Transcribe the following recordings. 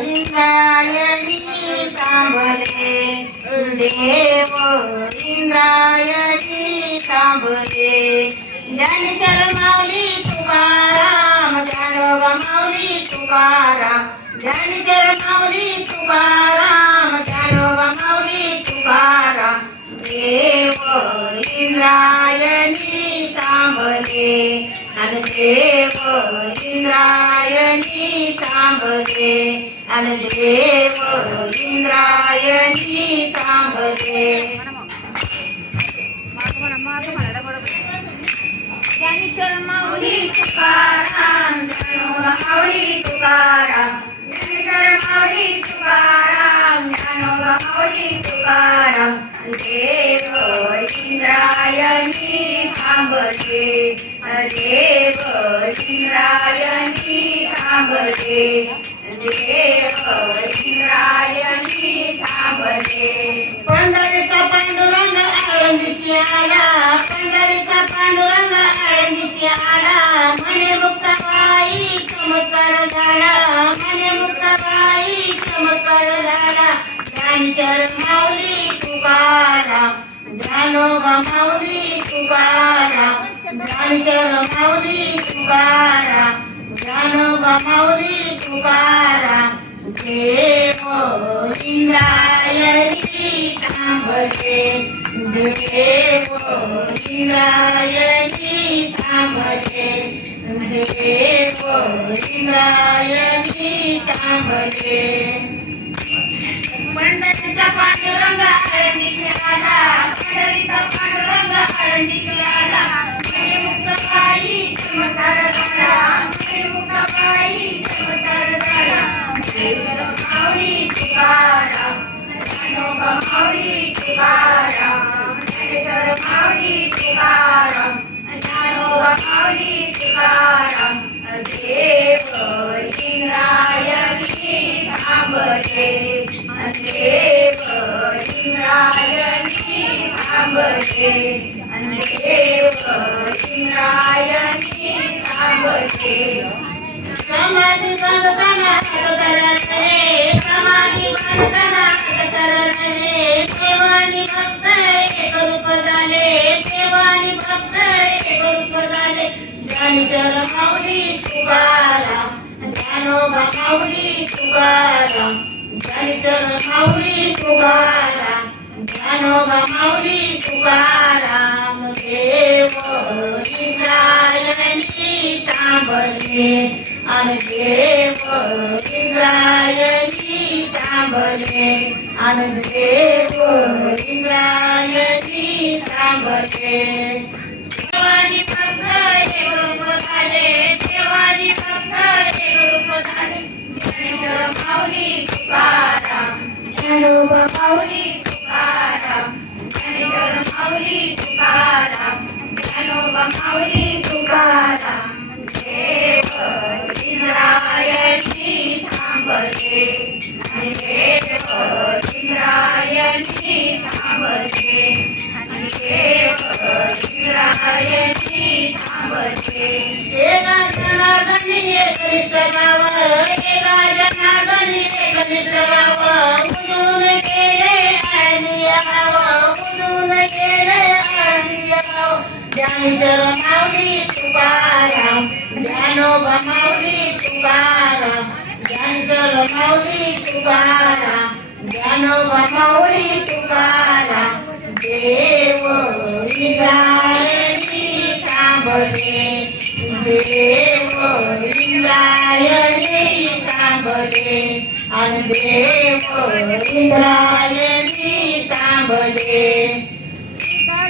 इंद्रायणी तांबले देव इंद्रायणी तांबले ज्ञानेश्वर माऊली तुकाराम ज्ञानोबा माऊली तुकाराम ज्ञानेश्वर माऊली तुकाराम ज्ञानोबा माऊली तुकाराम देव इंद्रायणी तांबले आणि देव इंद्रायणी तांबले आणि देव इंद्रायणी तांबले ज्ञानेश्वर माऊली तुकाराम माऊली तुकाराम ज्ञानेश्वर माऊली तुकाराम ज्ञानोबा माऊली तुकाराम थांबले देव इंद्रायणी थांबले देव इंद्रायणी थांबले पंढरीचा पांडुरंग आळंदीशी आला पंढरीचा पांडुरंग आळंदीशी आला म्हणे मुक्ताबाई चमत्कार झाला. म्हणे मुक्ताबाई चमत्कार झाला. ज्ञानेश्वर माऊली तुकाराम ज्ञानोबा माऊली तुकाराम ज्ञानेश्वर माऊली तुकाराम ज्ञानोबा माऊली तुकाराम देव इंद्रायणी थांबले देव इंद्रायणी थांबले देव इंद्रायणी थांबले थांबले देव इंद्रायणी थांबले समाधी बांधताना हात धरले समाधी बांधताना हात धरले देवानी भक्त एक रूप झाले देवानी भक्त एक रूप झाले. ज्ञानेश्वर माऊली तुकाराम. ज्ञानोबा माऊली तुकाराम. ज्ञानेश्वर माऊली तुकाराम. ज्ञानोबा माऊली तुकाराम देव इंद्रायणी तांबले आणि देव इंद्रायणी तांबले आणि देव इंद्रायणी तांबले देवानी भक्त माऊली तुकाराम. ज्ञानोबा माऊली तुकाराम. देव इंद्रायणी थांबले. आणि देव इंद्रायणी थांबले. आणि देव इंद्रायणी थांबले. एका जनार्दनी एक विठ्ठलाव गाव ज्ञानेश्वर माऊली तुकाराम. ज्ञानोबा माऊली तुकाराम. ज्ञानेश्वर माऊली तुकाराम. ज्ञानोबा माऊली तुकाराम. देव इंद्रायणी थांबले देव इंद्रायणी थांबले आणि देव इंद्रायणी थांबले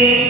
थांबले